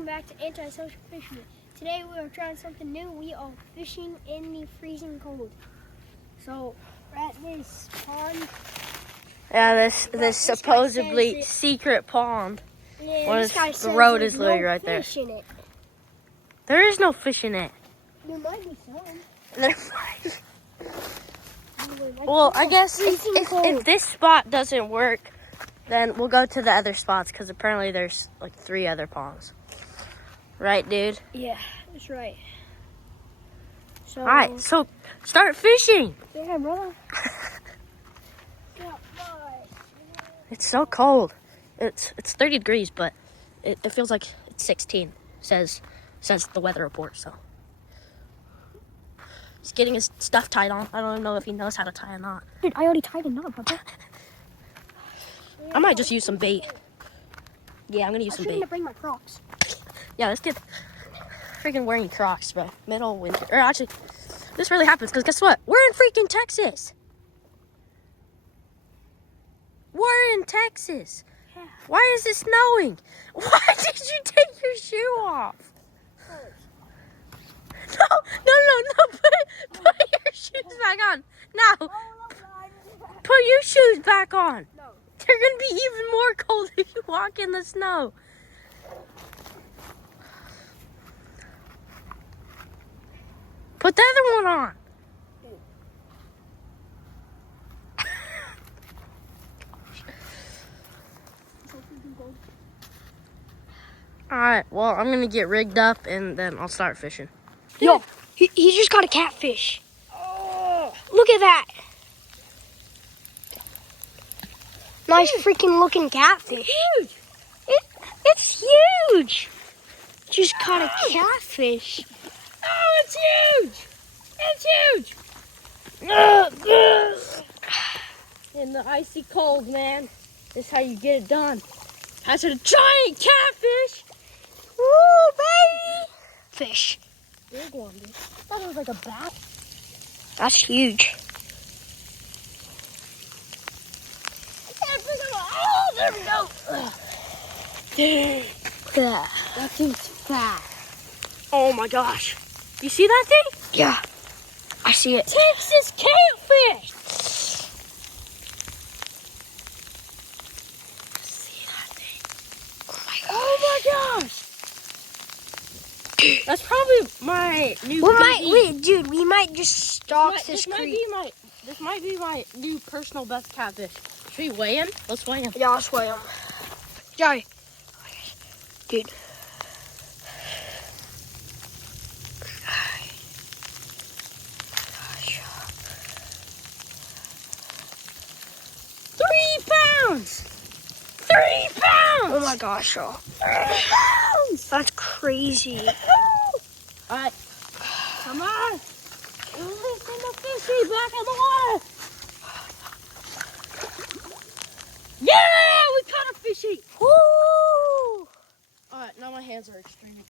welcome back to Antisocial Fisherman. Today we are trying something new. We are fishing in the freezing cold. So we're at this pond. Yeah, this supposedly says secret pond. Yeah, Well, this guy the says road there's is literally no right there. fish in it. There is no fish in it. There might be some. There might. Well, I guess if this spot doesn't work, then we'll go to the other spots because apparently there's like 3 other ponds. Right, dude? Yeah, that's right. So, All right, so start fishing. yeah, brother. It's so cold. It's 30 degrees, but it feels like it's 16. Says the weather report. So he's getting his stuff tied on. I don't even know if he knows how to tie a knot. Dude, I already tied a knot, brother. I might just use some bait. Yeah, I'm gonna use some bait. I'm bring my Crocs. Yeah, let's get freaking wearing Crocs, bro. Middle winter. Or actually, this really happens because guess what? We're in freaking Texas. We're in Texas. Yeah. Why is it snowing? Why did you take your shoe off? No. Put your shoes back on. No. Put your shoes back on. No. They're going to be even more cold if you walk in the snow. Put the other one on. Alright, well, I'm going to get rigged up and then I'll start fishing. Yo, he just got a catfish. Oh, look at that. Nice freaking looking catfish. Huge. It's huge. Just caught a catfish. Oh, it's huge. It's huge. In the icy cold, man. This is how you get it done. That's a giant catfish. Woo, baby. Fish. Big one, dude. I thought it was like a bass. That's huge. Oh, there we go. Dude, Look at that. that thing's fat. Oh my gosh. You see that thing? Yeah, I see it. Texas catfish. See that thing? Oh my gosh. That's probably my new. We might just stalk this creek. This might be my new personal best catfish. Should we weigh him? Let's weigh him. Yeah, let's weigh him. Joey. Dude. £3. 3 pounds. Oh my gosh, y'all. 3 pounds. That's crazy. All right, come on. Release the fishy back in the water. Yeah, we caught a fishy. Woo! All right, now my hands are extremely